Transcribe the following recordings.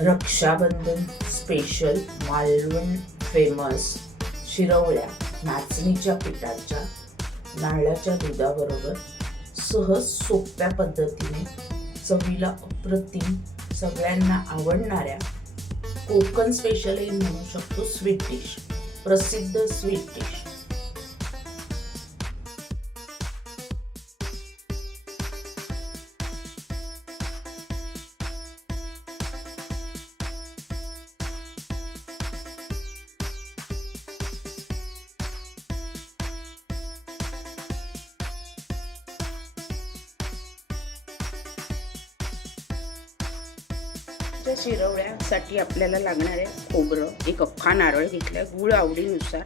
Rakshabandhan special Malvan famous शिरवळ्या नाचणीच्या पिठाच्या नारळाच्या दुधाबरोबर सहज सोप्या पद्धतीने चवीला अप्रतिम सगळ्यांना आवडणाऱ्या कोकण स्पेशल म्हणू शकतो स्वीट डिश, प्रसिद्ध स्वीट डिश. त्या शिरवण्यासाठी आपल्याला लागणारे खोबरं, एक अख्खा नारळ घेतलाय, गूळ आवडीनुसार,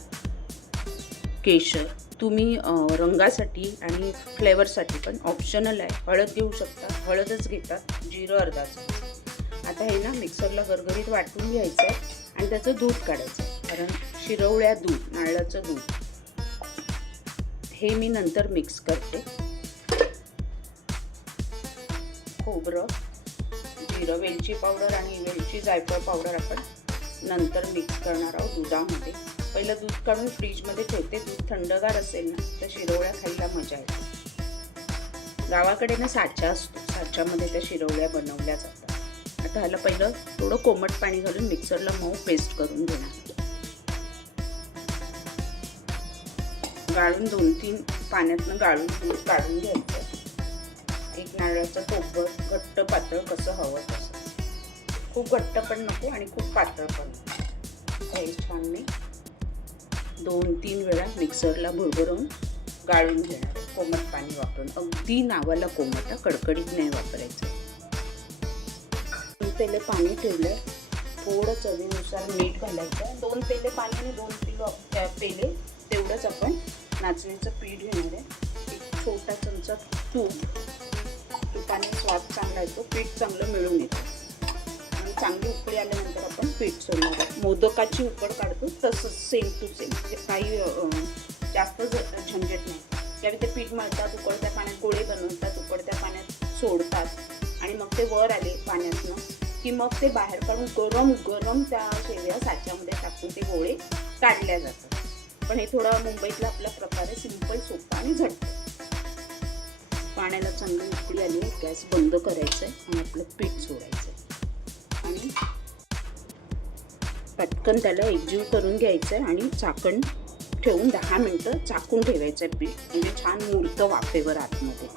केशर, तुम्ही रंगासाठी आणि फ्लेवरसाठी पण ऑप्शनल आहे, हळद घेऊ शकता, हळदच घेतात, जिरं अर्धा चमचा. आता हे ना मिक्सरला गरगरीत वाटून घ्यायचं आहे आणि त्याचं दूध काढायचं आहे, कारण शिरवळ्या दूध, नारळाचं दूध हे मी नंतर मिक्स करते. खोबरं, जिरं, वेलची पावडर आणि वेलची जायफळ पावडर आपण नंतर मिक्स करणार आहोत दुधामध्ये. पहिलं दूध काढून फ्रीजमध्ये ठेवते. दूध थंडगार असेल ना तर शिरवळ्या खायला मजा येते. गावाकडे ना साचा असतो, साच्यामध्ये त्या शिरवळ्या बनवल्या जातात. आता ह्याला पहिलं थोडं कोमट पाणी घालून मिक्सरला मऊ पेस्ट करून घेणार. गाळून 2-3 पाण्यातनं गाळून दूध काढून घ्यायचं. एक नारळाचं टोपर, घट्ट पातळ कसं हवं तसं, खूप घट्ट पण नको आणि खूप पातळ पण नको. हे छान मी 2-3 वेळा मिक्सरला भरभरून गाळून घेणार कोमट पाणी वापरून. अगदी नावाला कोमट, कडकडीत नाही वापरायचं. पेले पाणी ठेवलंय, थोडं चवीनुसार मीठ घालायचं. 2 पेले पाणी आणि 2 किलो पेले तेवढंच आपण नाचणीचं पीठ घेणार आहे. एक छोटा चमचा तुपाने स्वाद चांगला येतो, पीठ चांगलं मिळून येतं आणि चांगली उकळी आल्यानंतर आपण पीठ सोडणार आहे. मोदकाची उकड काढतो तसंच सेम टू सेम, काही जास्त झंझट नाही. त्यावेळी ते पीठ मळतात, उकळत्या पाण्यात गोळे बनवतात, उकळत्या पाण्यात सोडतात आणि मग ते वर आले पाण्यातनं की मग ते बाहेर काढून गरम गरम त्या शेवया साच्यामध्ये टाकून ते गोळे काढल्या जातात. पण हे थोडा मुंबईतला आपल्या प्रकारे सिंपल, सोपा आणि झटपट. पाण्याला चांगली उकळी आली, गॅस बंद करायचं आहे आणि आपलं पीठ सोडायचं आहे आणि पटकन त्याला एकजीव करून घ्यायचं आहे आणि झाकण ठेवून 10 मिनटं झाकून ठेवायचं आहे पीठ, म्हणजे छान मुरतं वाफेवर आतमध्ये.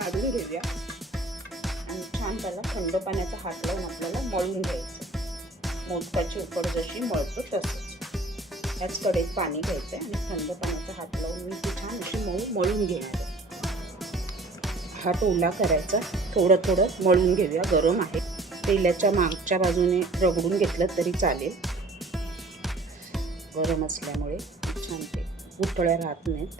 काढून घेऊया आणि छान त्याला थंड पाण्याचा हात लावून आपल्याला मळून घ्यायचं. मोदकाची उकड जशी मळतो तसंच ह्याच कढईत पाणी घ्यायचं आणि थंड पाण्याचा हात लावून मी ती छान अशी मळून घेणार आहे. हात ओला करायचा, थोडं थोडं मळून घेऊया. गरम आहे, तेलाच्या मागच्या बाजूने रगडून घेतलं तरी चालेल, गरम असल्यामुळे छान ते गुठळ्या राहत नाहीत.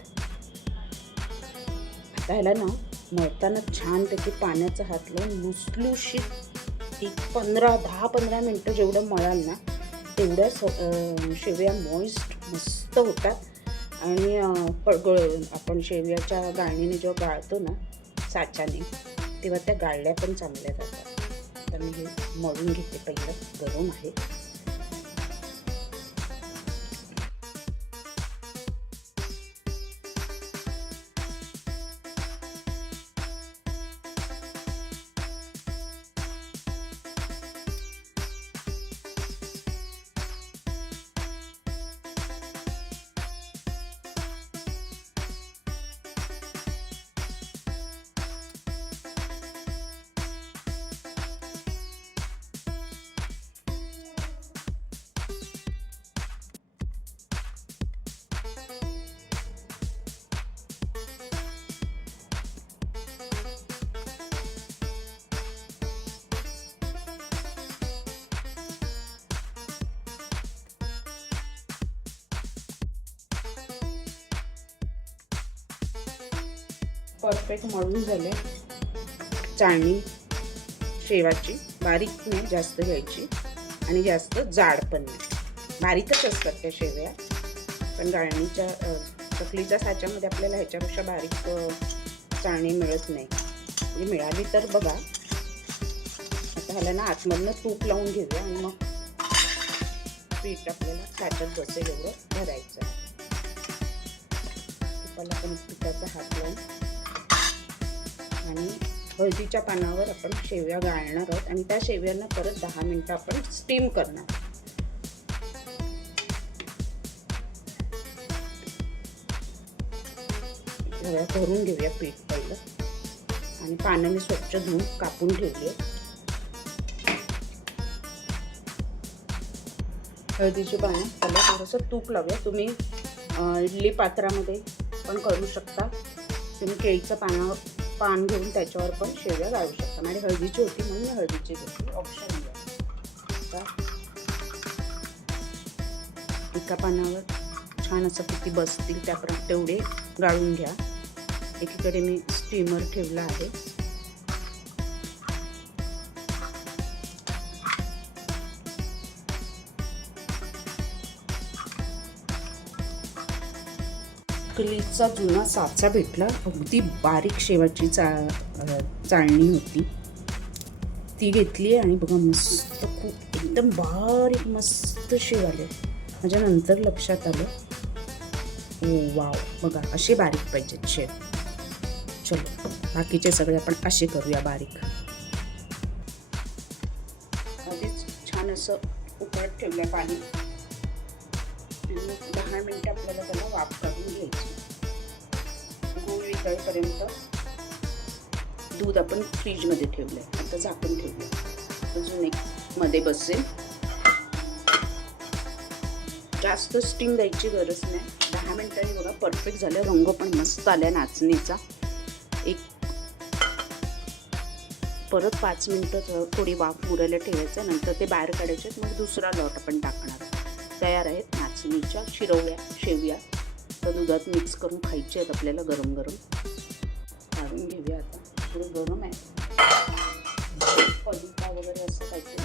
आता ह्याला ना मळताना छानपैकी पाण्याचा हात लावून लुसलुशीत एक 10-15 मिनटं जेवढं मळाल ना तेवढ्या शेवया मॉइस्ट मस्त होतात आणि आपण शेवयाच्या गाळणीने जेव्हा गाळतो ना साच्याने तेव्हा त्या गाळल्या पण चांगल्या जातात. आता मी हे मळून घेते, पहिलं गरम आहे. परफेक्ट मळून झाले. चाळणी शेवाची बारीक नाही जास्त घ्यायची आणि जास्त जाड पण नाही. बारीकच असतात त्या शेवया, पण गाळणीच्या चकलीच्या साच्यामध्ये आपल्याला ह्याच्यापेक्षा बारीक चाळणी मिळत नाही. म्हणजे मिळाली तर बघा. आता ह्याला ना आतमधनं तूप लावून घेऊया आणि मग पीठ आपल्याला साच्यात बसेल एवढं भरायचं. तुपाला पण पिठाचा हात लावून आणि हळदीच्या पानावर आपण शेवया गाळणार आहोत आणि त्या शेवयांना परत 10 मिनिटं आपण स्टीम करणार. भरून घेऊया पीठ पहिलं आणि पानं मी स्वच्छ धुवून कापून ठेवली. हळदीची पानं त्याला थोडंसं तूप लावूया. तुम्ही इडली पात्रामध्ये पण करू शकता. तुम्ही केळीचं पान घेऊन त्याच्यावर पण शेवया गाळू शकता. माझी हळदीची होती म्हणून मी हळदीची घेतली. ऑप्शन आहे. एका पानावर छान असं किती बसतील त्याप्रमाणे तेवढे गाळून घ्या. एकीकडे मी स्टीमर ठेवला आहे. चकलीचा जुना साचा भेटला. अगदी बारीक शेवाची चाळणी होती ती घेतली आणि बघा मस्त खूप एकदम बारीक मस्त शेव आले. माझ्या नंतर लक्षात आलं, ओ वाव, बघा असे बारीक पाहिजेत शेव. चलो बाकीचे सगळे आपण असे करूया बारीक. आधीच छान असं उकळत ठेवलं पाणी आणि 10 मिनिटं आपल्याला त्याला वाफ काढून घ्यायची. गोल वितळेपर्यंत दूध आपण फ्रीजमध्ये ठेवलंय. आता झाकून ठेवलं. अजून एक मध्ये बसेल. जास्त स्टीम द्यायची गरज नाही. 10 मिनिटांनी बघा परफेक्ट झालं. रंग पण मस्त आला नाचणीचा. एक परत 5 मिनिटं थोडी वाफ मुरायला ठेवायचं. नंतर ते बाहेर काढायचे. मग दुसरा लॉट आपण टाकणार. तयार आहेत नाचणीच्या शेवया. तर दुधात मिक्स करून खायचे आहेत आपल्याला गरम गरम. काढून घेऊया आता. थोडं गरम आहे. फलिता वगैरे असं काहीतरी